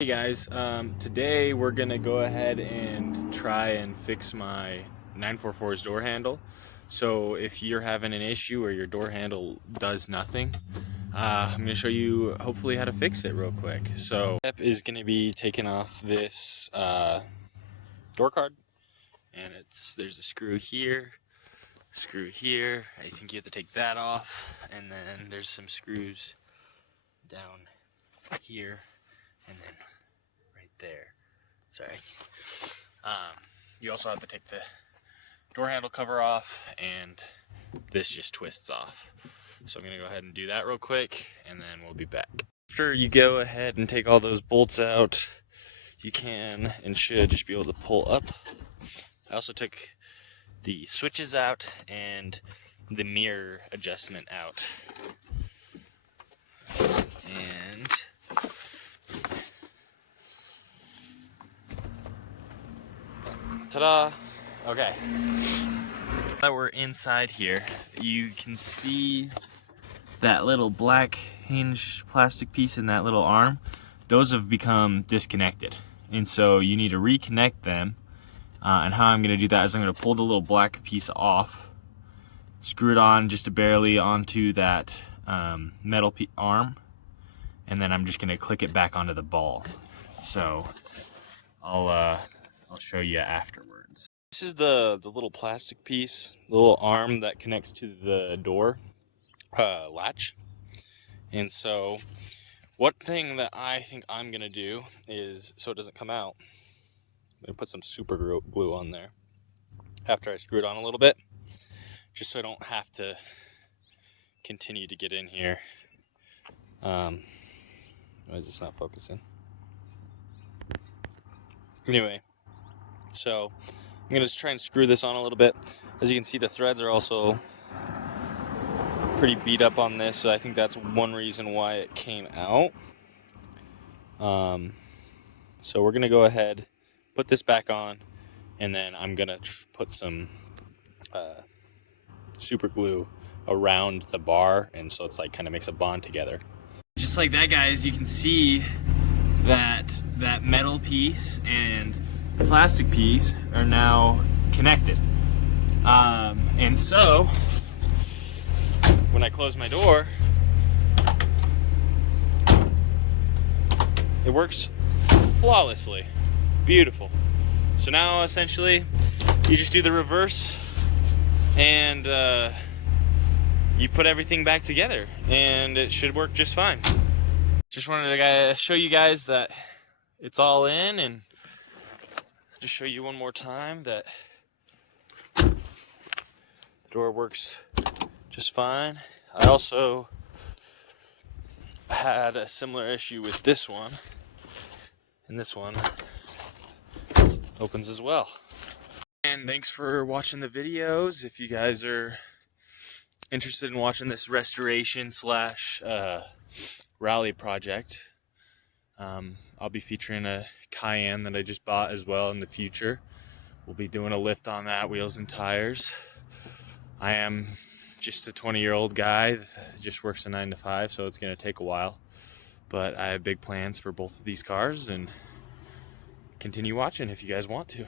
Hey guys, today we're gonna go ahead and try and fix my 944's door handle. So if you're having an issue or your door handle does nothing, I'm gonna show you hopefully how to fix it real quick. So step is gonna be taking off this door card, and there's a screw here, screw here. I think you have to take that off, and then there's some screws down here, and then right there. Sorry. You also have to take the door handle cover off, and this just twists off. So I'm gonna go ahead and do that real quick, and then we'll be back. After you go ahead and take all those bolts out, you can and should just be able to pull up. I also took the switches out and the mirror adjustment out. And ta-da! Okay. Now that we're inside here, you can see that little black hinged plastic piece in that little arm. Those have become disconnected, and so you need to reconnect them. And how I'm going to do that is I'm going to pull the little black piece off, screw it on just barely onto that metal arm, and then I'm just going to click it back onto the ball. So I'll show you afterwards. This is the little plastic piece, the little arm that connects to the door latch. And so one thing that I think I'm gonna do is, so it doesn't come out, I'm gonna put some super glue on there after I screw it on a little bit, just so I don't have to continue to get in here. Why is this not focusing? Anyway, so I'm gonna try and screw this on a little bit. As you can see, the threads are also pretty beat up on this, so I think that's one reason why it came out. So we're gonna go ahead, put this back on, and then I'm gonna put some super glue around the bar, and so it's like kind of makes a bond together. Just like that, guys, you can see that metal piece and plastic piece are now connected. And so when I close my door, it works flawlessly. Beautiful. So now essentially you just do the reverse, and you put everything back together, and it should work just fine. Just wanted to show you guys that it's all in, and just show you one more time that the door works just fine. I also had a similar issue with this one, and this one opens as well. And thanks for watching the videos. If you guys are interested in watching this restoration slash rally project, I'll be featuring a Cayenne that I just bought as well in the future. We'll be doing a lift on that, wheels and tires. I am just a 20-year-old guy that just works a 9 to 5, so it's going to take a while. But I have big plans for both of these cars, and continue watching if you guys want to.